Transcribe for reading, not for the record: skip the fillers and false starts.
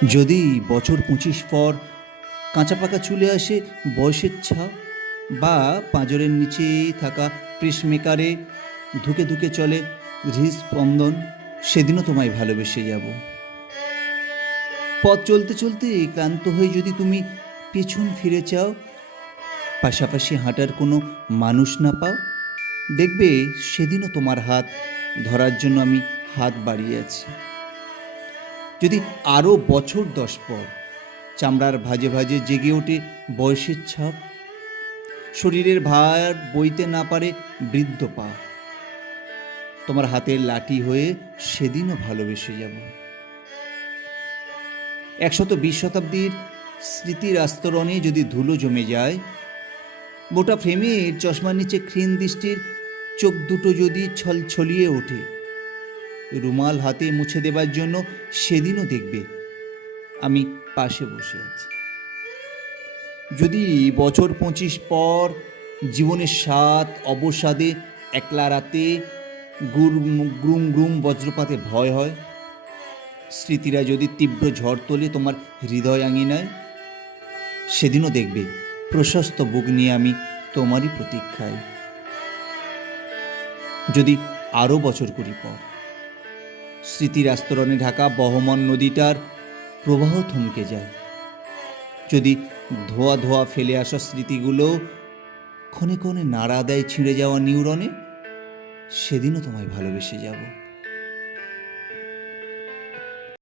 যদি বছর 25 পর কাঁচা পাকা চুলে আসে বয়সের ছাপ, বা পাঁজরের নিচে থাকা পেসমেকারে ধুকে ধুকে চলে হৃদস্পন্দন, সেদিনও তোমায় ভালোবেসে যাব। পথ চলতে চলতে ক্লান্ত হয়ে যদি তুমি পেছন ফিরে চাও, পাশাপাশি হাঁটার কোনো মানুষ না পাও, দেখবে সেদিনও তোমার হাত ধরার জন্য আমি হাত বাড়িয়ে আছি। যদি আরও বছর 10 পর চামড়ার ভাঁজে ভাঁজে জেগে ওঠে বয়সের ছাপ, শরীরের ভার বইতে না পারে বৃদ্ধ পা, তোমার হাতের লাঠি হয়ে সেদিনও ভালোবেসে যাব। 120 শতাব্দীর স্মৃতির আস্তরণে যদি ধুলো জমে যায়, গোটা ফ্রেমের চশমার নিচে ক্ষীণ দৃষ্টির চোখ দুটো যদি ছলছলিয়ে ওঠে, রুমাল হাতে মুছে দেবার জন্য সেদিনও দেখবে আমি পাশে বসে আছি। যদি বছর 25 পর জীবনের স্বাদ অবসাদে একলা রাতে গ্রুম গ্রুম বজ্রপাতে ভয় হয়, স্মৃতিরা যদি তীব্র ঝড় তোলে তোমার হৃদয় আঙিনায়, সেদিনও দেখবে প্রশস্ত বুক নিয়ে আমি তোমারই প্রতীক্ষায়। যদি আরও বছর 20 পর স্মৃতির আস্তরণে ঢাকা বহমান নদীটার প্রবাহ থমকে যায়, যদি ধোয়া ধোয়া ফেলে আসা স্মৃতিগুলো ক্ষণে ক্ষণে নাড়া দেয় ছিঁড়ে যাওয়া নিউরনে, সেদিনও তোমায় ভালোবেসে যাব।